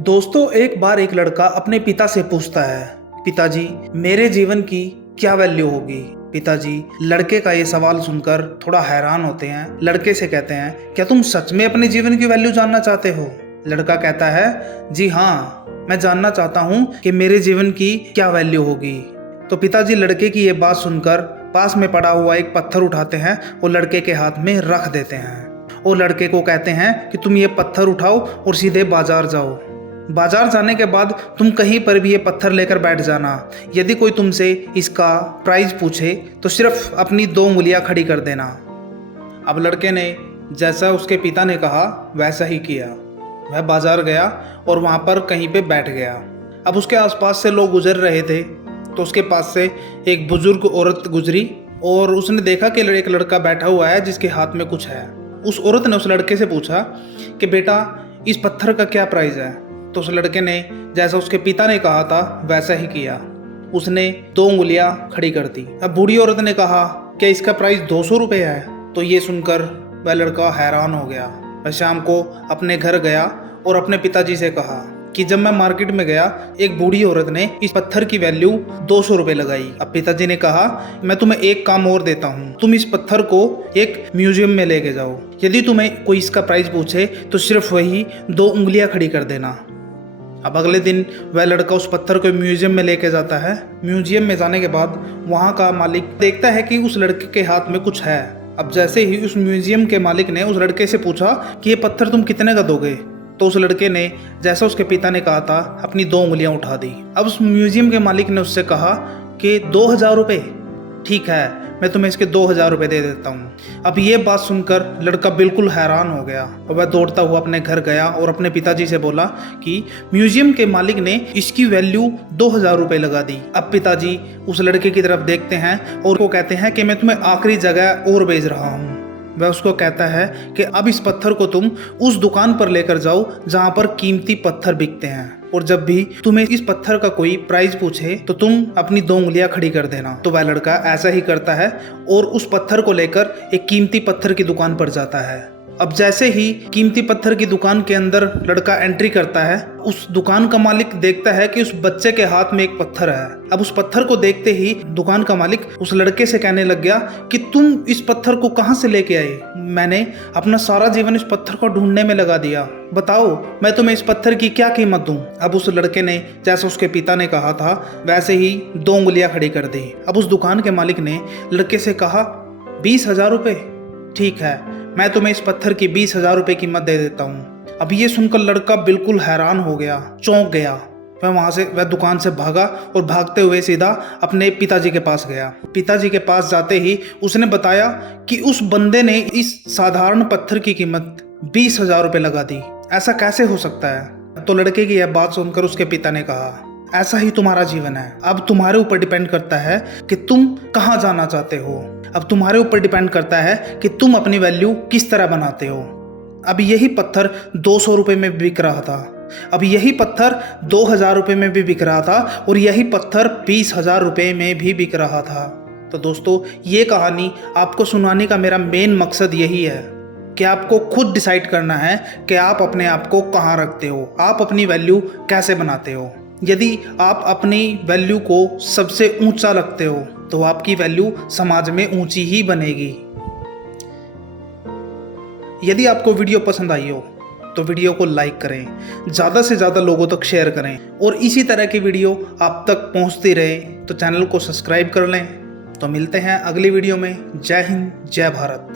दोस्तों, एक बार एक लड़का अपने पिता से पूछता है, पिताजी मेरे जीवन की क्या वैल्यू होगी। पिताजी लड़के का ये सवाल सुनकर थोड़ा हैरान होते हैं। लड़के से कहते हैं, क्या तुम सच में अपने जीवन की वैल्यू जानना चाहते हो। लड़का कहता है, जी हाँ, मैं जानना चाहता हूँ कि मेरे जीवन की क्या वैल्यू होगी। तो पिताजी लड़के की ये बात सुनकर पास में पड़ा हुआ एक पत्थर उठाते हैं और लड़के के हाथ में रख देते हैं और लड़के को कहते हैं कि तुम ये पत्थर उठाओ और सीधे बाजार जाओ। बाजार जाने के बाद तुम कहीं पर भी ये पत्थर लेकर बैठ जाना। यदि कोई तुमसे इसका प्राइस पूछे तो सिर्फ अपनी 2 उंगलियां खड़ी कर देना। अब लड़के ने जैसा उसके पिता ने कहा वैसा ही किया। वह बाजार गया और वहाँ पर कहीं पे बैठ गया। अब उसके आसपास से लोग गुजर रहे थे तो उसके पास से एक बुजुर्ग औरत गुजरी और उसने देखा कि एक लड़का बैठा हुआ है जिसके हाथ में कुछ है। उस औरत ने उस लड़के से पूछा कि बेटा, इस पत्थर का क्या प्राइस है। तो उस लड़के ने जैसा उसके पिता ने कहा था वैसा ही किया। उसने 2 उंगलियां खड़ी कर दी। अब बूढ़ी औरत ने कहा कि इसका प्राइस 200 रुपये है। तो ये सुनकर वह लड़का हैरान हो गया। वह शाम को अपने घर गया और अपने पिताजी से कहा कि जब मैं मार्केट में गया, एक बूढ़ी औरत ने इस पत्थर की वैल्यू 200 रुपये लगाई। अब पिताजी ने कहा, मैं तुम्हें एक काम और देता हूँ, तुम इस पत्थर को एक म्यूजियम में लेके जाओ। यदि तुम्हें कोई इसका प्राइस पूछे तो सिर्फ वही 2 उंगलियां खड़ी कर देना। अब अगले दिन वह लड़का उस पत्थर को म्यूजियम में लेके जाता है। म्यूजियम में जाने के बाद वहाँ का मालिक देखता है कि उस लड़के के हाथ में कुछ है। अब जैसे ही उस म्यूजियम के मालिक ने उस लड़के से पूछा कि ये पत्थर तुम कितने का दोगे, तो उस लड़के ने जैसा उसके पिता ने कहा था अपनी 2 उंगलियां उठा दी। अब उस म्यूजियम के मालिक ने उससे कहा कि 2000 रुपये, ठीक है, मैं तुम्हें इसके 2000 रुपये दे देता हूँ। अब ये बात सुनकर लड़का बिल्कुल हैरान हो गया और वह दौड़ता हुआ अपने घर गया और अपने पिताजी से बोला कि म्यूजियम के मालिक ने इसकी वैल्यू 2000 रुपये लगा दी। अब पिताजी उस लड़के की तरफ देखते हैं और वो कहते हैं कि मैं तुम्हें आखिरी जगह और भेज रहा हूँ। वह उसको कहता है कि अब इस पत्थर को तुम उस दुकान पर लेकर जाओ जहाँ पर कीमती पत्थर बिकते हैं, और जब भी तुम्हें इस पत्थर का कोई प्राइस पूछे तो तुम अपनी 2 उंगलियां खड़ी कर देना। तो वह लड़का ऐसा ही करता है और उस पत्थर को लेकर एक कीमती पत्थर की दुकान पर जाता है। अब जैसे ही कीमती पत्थर की दुकान के अंदर लड़का एंट्री करता है, उस दुकान का मालिक देखता है कि उस बच्चे के हाथ में एक पत्थर है। अब उस पत्थर को देखते ही दुकान का मालिक उस लड़के से कहने लग गया कि तुम इस पत्थर को कहाँ से लेके आए। मैंने अपना सारा जीवन इस पत्थर को ढूंढने में लगा दिया, बताओ मैं तुम्हें इस पत्थर की क्या कीमत दूं। अब उस लड़के ने जैसा उसके पिता ने कहा था वैसे ही 2 उंगलियां खड़ी कर दी। अब उस दुकान के मालिक ने लड़के से कहा, 20,000 रुपये, ठीक है, मैं तुम्हें इस पत्थर की 20,000 रुपये कीमत दे देता हूँ। अब ये सुनकर लड़का बिल्कुल हैरान हो गया, चौंक गया। वह दुकान से भागा और भागते हुए सीधा अपने पिताजी के पास गया। पिताजी के पास जाते ही उसने बताया कि उस बंदे ने इस साधारण पत्थर की कीमत 20,000 रुपये लगा दी। ऐसा कैसे हो सकता है। तो लड़के की यह बात सुनकर उसके पिता ने कहा, ऐसा ही तुम्हारा जीवन है। अब तुम्हारे ऊपर डिपेंड करता है कि तुम कहाँ जाना चाहते हो। अब तुम्हारे ऊपर डिपेंड करता है कि तुम अपनी वैल्यू किस तरह बनाते हो। अब यही पत्थर 200 रुपये में बिक रहा था, अब यही पत्थर 2000 रुपये में भी बिक रहा था और यही पत्थर 20,000 रुपये में भी बिक रहा था। तो दोस्तों, ये कहानी आपको सुनाने का मेरा मेन मकसद यही है कि आपको खुद डिसाइड करना है कि आप अपने आप को कहाँ रखते हो, आप अपनी वैल्यू कैसे बनाते हो। यदि आप अपनी वैल्यू को सबसे ऊंचा रखते हो तो आपकी वैल्यू समाज में ऊंची ही बनेगी। यदि आपको वीडियो पसंद आई हो तो वीडियो को लाइक करें, ज़्यादा से ज़्यादा लोगों तक शेयर करें और इसी तरह की वीडियो आप तक पहुंचती रहे तो चैनल को सब्सक्राइब कर लें। तो मिलते हैं अगली वीडियो में। जय हिंद, जय भारत।